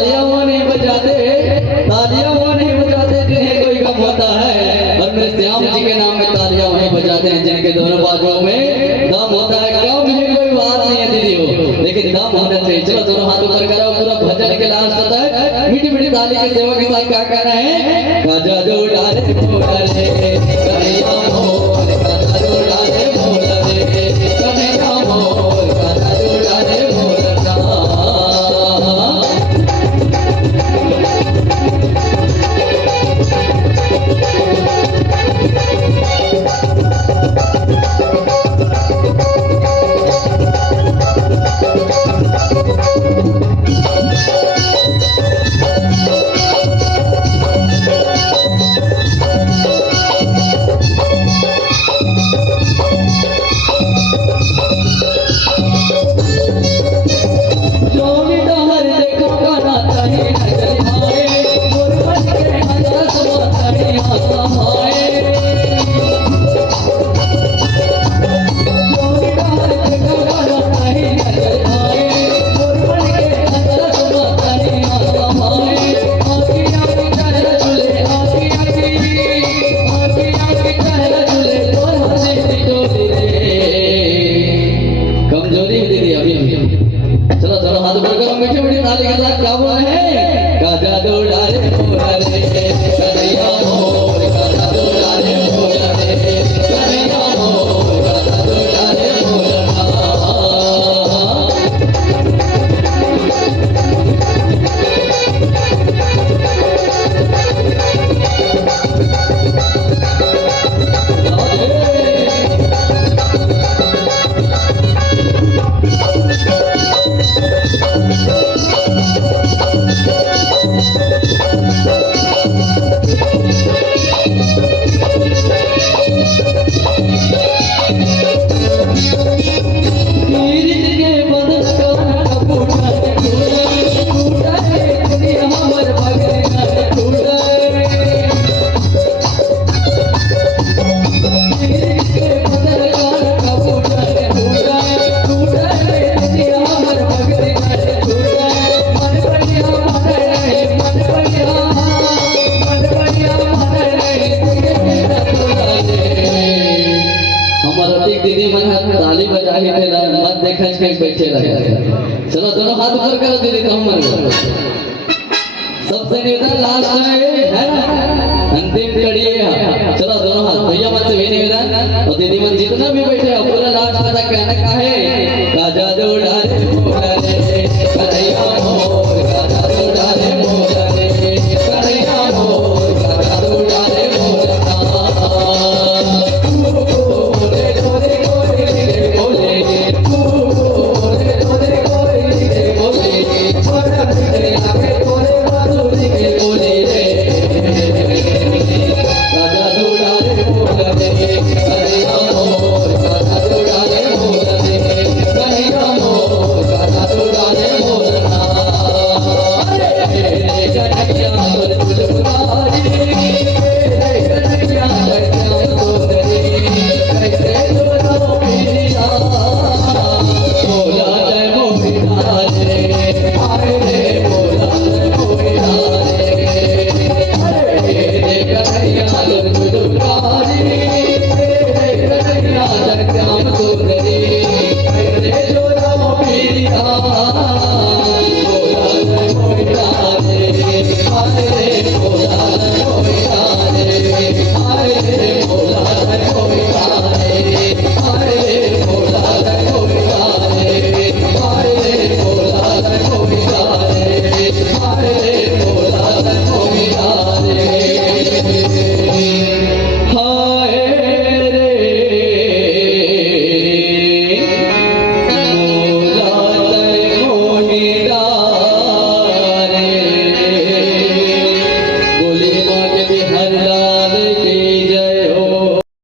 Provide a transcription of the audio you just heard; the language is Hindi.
तालियां वो नहीं बजाते, तालियां वो नहीं बजाते जिन्हें कोई गम होता है, और मेरे श्याम जी के नाम में तालियां वही बजाते हैं जिनके दोनों बाजुओं में दम होता है। क्यों मुझे कोई बात नहीं है दीदी हो, लेकिन दम होना चाहिए। चलो दोनों हाथ ऊपर करो, पूरा भजन के लास्ट होता है, मीठी मीठी ताली की सेवा के साथ क्या कहना है, गाजा दो डाले मोरे कन्हैया मोर, गाजा दो डाले मोरे कन्हैया मोर, गाजा दो डाले मोर। चलो दोनों हाथ ऊपर करो दीदी, तो हम सबसे निवेदन लास्ट है ना, अंतिम कड़ी है। चलो दोनों हाथ, भैया मन से भी निवेदन और दीदी मन जितना भी बैठे हो, पूरा लास्ट तक कहने का है, गाजा दो डाले मोरे कन्हैया मोर, गाजा दो डाले मोरे कन्हैया मोर, गाजा दो डाले मोर। Jai Jai Jai